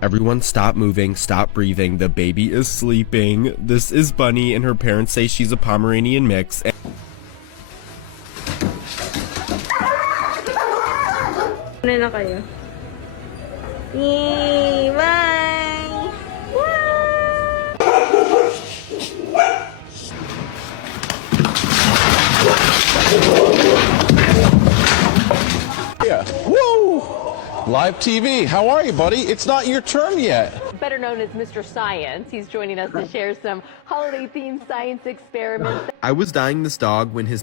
Everyone stop moving, stop breathing, the baby is sleeping. This is Bunny and her parents say she's a Pomeranian mix. Ano na kayo? Yay! Bye! Yeah. Woo! Live TV. How are you, buddy? It's not your turn yet. Better known as Mr. Science. He's joining us to share some holiday-themed science experiments. I was dying this dog when his